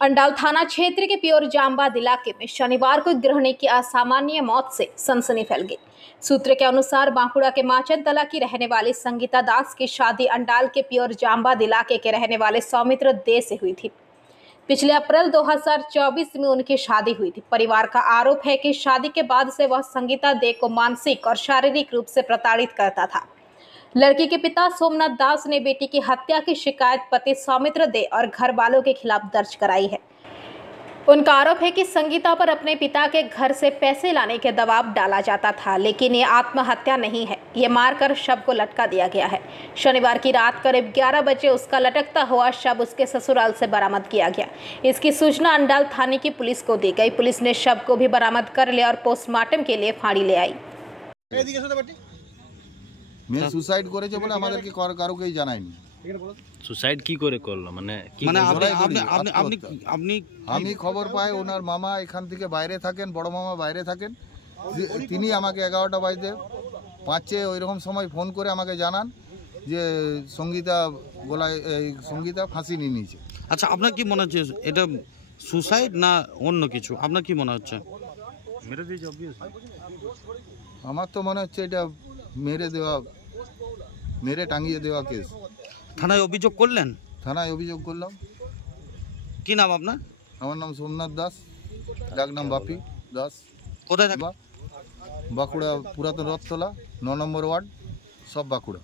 अंडाल थाना क्षेत्र के प्योर जामबाद इलाके में शनिवार को गृहिणी की असामान्य मौत से सनसनी फैल गई। सूत्र के अनुसार बांकुड़ा के माचन तला की रहने वाली संगीता दास की शादी अंडाल के प्योर जामबाद इलाके के रहने वाले सौमित्र दे से हुई थी। पिछले अप्रैल 2024 में उनकी शादी हुई थी। परिवार का आरोप है कि शादी के बाद से वह संगीता दे को मानसिक और शारीरिक रूप से प्रताड़ित करता था। लड़की के पिता सोमनाथ दास ने बेटी की हत्या की शिकायत पति सौमित्र दे और घर वालों के खिलाफ दर्ज कराई है। उनका आरोप है कि संगीता पर अपने पिता के घर से पैसे लाने के दबाव डाला जाता था, लेकिन ये आत्महत्या नहीं है। ये मारकर शव को लटका दिया गया है। शनिवार की रात करीब 11 बजे उसका लटकता हुआ शव उसके ससुराल से बरामद किया गया। इसकी सूचना अंडाल थाने की पुलिस को दी गई। पुलिस ने शव को भी बरामद कर लिया और पोस्टमार्टम के लिए फाड़ी ले आई। মেয়ে সুসাইড করেছে বলে আমাদেরকে কারোকেই জানায়নি। সুসাইড কি করে করলো মানে আমি খবর পাই ওনার মামা এখান থেকে বাইরে থাকেন, বড় মামা বাইরে থাকেন। তিনি আমাকে 11টা বাজে 5 ওইরকম সময় ফোন করে আমাকে জানান যে সঙ্গীতা ফাঁসি নিয়ে নিয়েছে। আচ্ছা, আপনার কি মনে হচ্ছে এটা সুসাইড না অন্য কিছু? আপনার কি মনে হচ্ছে? আমার তো মনে হচ্ছে এটা মেরে টাঙিয়ে দেওয়া কেস। থানায় অভিযোগ করলেন? থানায় অভিযোগ করলাম। কি নাম আপনার? আমার নাম সোমনাথ দাস, ডাক নাম বাপি দাস। কোথায় থাকেন? বাঁকুড়া পুরাতন রথতলা 9 নম্বর ওয়ার্ড, সব বাঁকুড়া।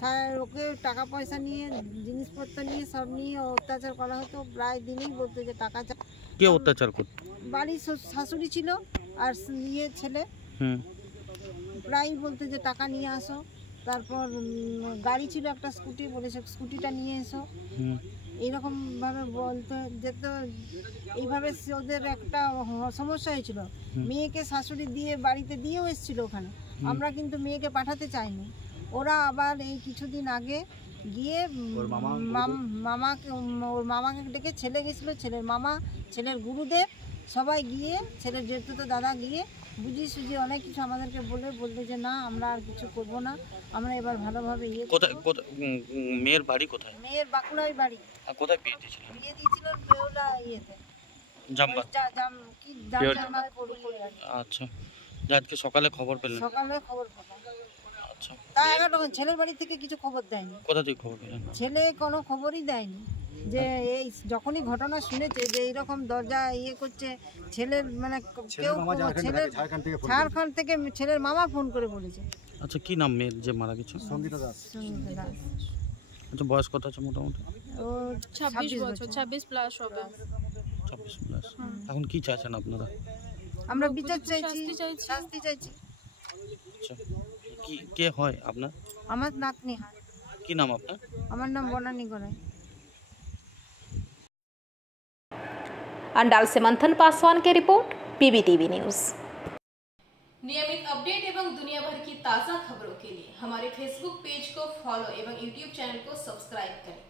স্যার ওকে টাকা পয়সা নিয়ে জিনিসপত্র নিয়ে সব নিয়ে অত্যাচার করা হতো। প্রায় দিনই বলতো যে টাকা কে অত্যাচার করতো? বাড়ির শাশুড়ি ছিল আর নিয়ে ছেলে প্রায়ই বলতো যে টাকা নিয়ে আসো। তারপর গাড়ি ছিল একটা স্কুটি, বলেছে স্কুটিটা নিয়ে এসো। এইরকম ভাবে বলতে যেত। এইভাবে ওদের একটা সমস্যা হয়েছিল। মেয়েকে শাশুড়ি দিয়ে বাড়িতে দিয়েও এসেছিল ওখানে। আমরা কিন্তু মেয়েকে পাঠাতে চাইনি। ওরা আবার এই কিছুদিন আগে গিয়ে ওর মামাকে ডেকে ছেলে গেছিল, ছেলের মামা, ছেলের গুরুদেব সবাই গিয়ে, ছেলের জেঠুতো দাদা গিয়ে বুঝিয়ে সুঝিয়ে অনেক কিছু আমাদেরকে বললো যে না আমরা আর কিছু করবো না, আমরা এবার ভালোভাবে মেয়ের বাড়ি কোথায়? মেয়ের বাঁকুড়ায় বাড়ি। আর কোথায় বিয়ে দিয়েছিল? বিয়ে দিয়েছিল বেওলা ইয়েতে, জামবাদ। আচ্ছা, আজকে সকালে খবর পেলেন? সকালে খবর পেলাম। আচ্ছা, তা 11টা ছেলের বাড়ি থেকে কিছু খবর দেয়নি। কোথা থেকে খবর পেলেন? ছেলে কোনো খবরই দেয়নি। যে এই যখনই ঘটনা শুনেছে যে এইরকম দরজা করছে, ছেলের মানে কেউ ঝাড়খণ্ড থেকে ছেলের মামা ফোন করে বলেছে। আচ্ছা, কি নাম মেয়ের যে মারা গেছে? সঙ্গীতা দাস। আচ্ছা, বয়স কত আছে মোটামুটি? ও 26 বছর, 26 প্লাস হবে। 26 প্লাস। এখন কি চাইছেন আপনারা? আমরা বিচার চাইছি, শাস্তি চাইছি। আচ্ছা, কে হয় আপনার? আমার নাতনি হয়। কি নাম আপনার? আমার নাম বনানী গড়াই। अंडाल से मंथन पासवान की रिपोर्ट, PBTV न्यूज। नियमित अपडेट एवं दुनिया भर की ताज़ा खबरों के लिए हमारे फेसबुक पेज को फॉलो एवं यूट्यूब चैनल को सब्सक्राइब करें।